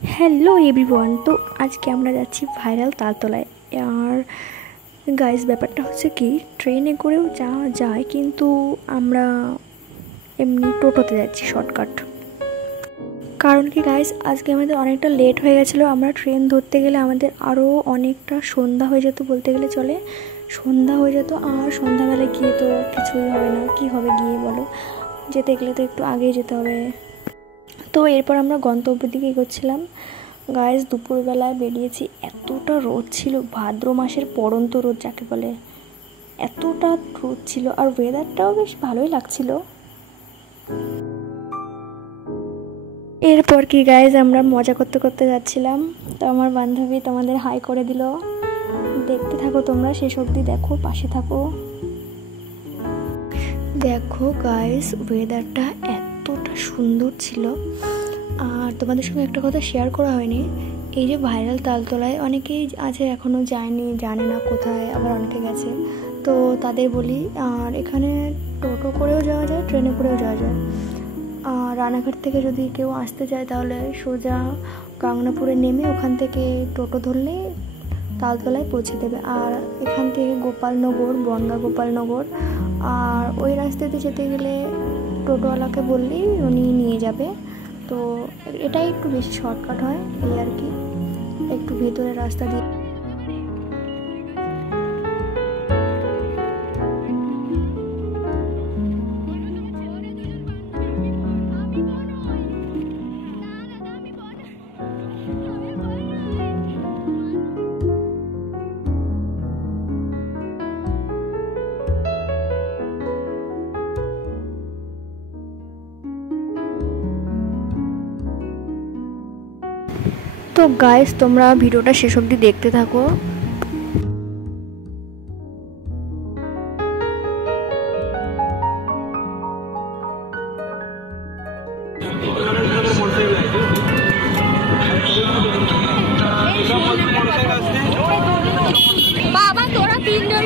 Hello everyone, তো আজকে আমরা যাচ্ছি ভাইরাল তালতলায়। আর গাইস, ব্যাপারটা হচ্ছে কি, ট্রেনে করেও যাওয়া যায়, কিন্তু আমরা এমনি টোটোতে যাচ্ছি শর্টকাট। কারণ কি গাইস, আজকে আমাদের অনেকটা লেট হয়ে গেছিলো। আমরা ট্রেন ধরতে গেলে আমাদের আরও অনেকটা সন্ধ্যা হয়ে যেত, বলতে গেলে চলে। সন্ধ্যা হয়ে যেত, আর সন্ধ্যাবেলায় গিয়ে তো কিছুই হবে না। কি হবে গিয়ে বলো, যেতে গেলে তো একটু আগেই যেতে হবে। তো এরপর আমরা গন্তব্যের দিকে এগোচ্ছিলাম। গাইস, দুপুরবেলায় বেরিয়েছি, এতটা রোদ ছিল, ভাদ্র মাসের পড়ন্ত রোদ যাকে বলে, এতটা রোদ ছিল। আর ওয়েদারটাও বেশ ভালোই লাগছিল। এরপর কি গাইস, আমরা মজা করতে করতে যাচ্ছিলাম। তো আমার বান্ধবী তোমাদের হাই করে দিল। দেখতে থাকো তোমরা, শেষ অবধি দেখো, পাশে থাকো। দেখো গাইস, ওয়েদারটা এতটা সুন্দর ছিল। আর তোমাদের সঙ্গে একটা কথা শেয়ার করা হয়নি, এই যে ভাইরাল তালতলায় অনেকেই আছে এখনও যায়নি, জানে না কোথায়, আবার অনেকে গেছে। তো তাদের বলি, আর এখানে টোটো করেও যাওয়া যায়, ট্রেনে করেও যাওয়া যায়। আর রানাঘাট থেকে যদি কেউ আসতে চায় তাহলে সোজা গাংনাপুরে নেমে ওখান থেকে টোটো ধরলে তালতলায় পৌঁছে দেবে। আর এখান থেকে গোপালনগর, বনগাঁ গোপালনগর, আর ওই রাস্তাতে যেতে গেলে টোটোওয়ালাকে বললেই উনি নিয়ে যাবে। তো এটাই একটু বেশি শর্টকাট হয়, এই আর কি, একটু ভেতরের রাস্তা দিয়ে। তো গাইস, তোমরা ভিডিওটা শেষ অবধি দেখতে থাকো। বাবা তোরা তিনজন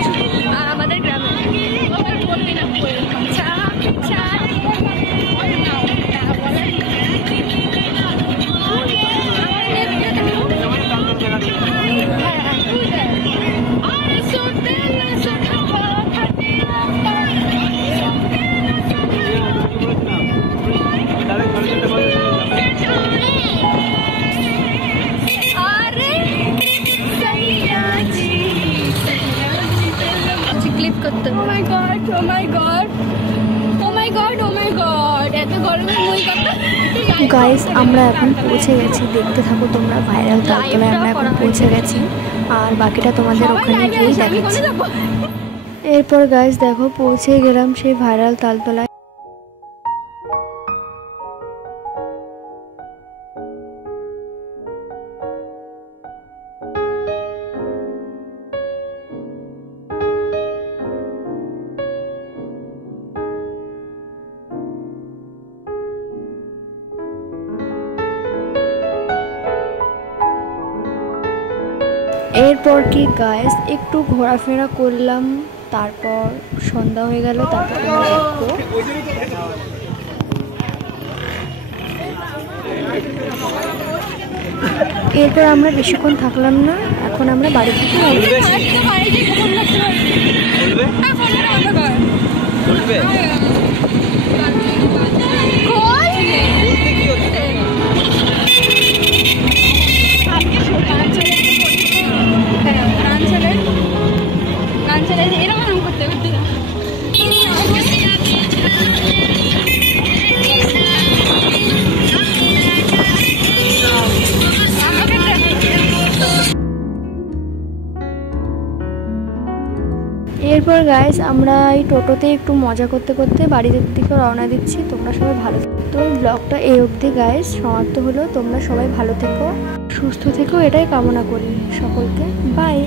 আর আমাদের গ্রামে Oh my god, oh my god, oh my god, oh my god, এত গরমে মই কথা। গাইস, আমরা এখন পৌঁছে গেছি, দেখতে থাকো তোমরা। ভাইরাল তালতলায় আমরা এখন পৌঁছে গেছি, আর বাকিটা তোমাদের ওখানে গিয়েই দেখাচ্ছি। এরপর গাইস দেখো, পৌঁছে গেলাম সেই ভাইরাল তালতলায়। এরপর কি গাইস, একটু ঘোরাফেরা করলাম, তারপর সন্ধ্যা হয়ে গেল। তারপর এরপর আমরা বেশিক্ষণ থাকলাম না, এখন আমরা বাড়ি থেকে এরপর গাইস, আমরা এই টোটোতে একটু মজা করতে করতে বাড়ির দিকে রওনা দিচ্ছি। তোমরা সবাই ভালো থেকো। তো ব্লগটা এই অবধি গাইস সমাপ্ত হলো। তোমরা সবাই ভালো থেকো, সুস্থ থেকো, এটাই কামনা করি সকলকে। বাই।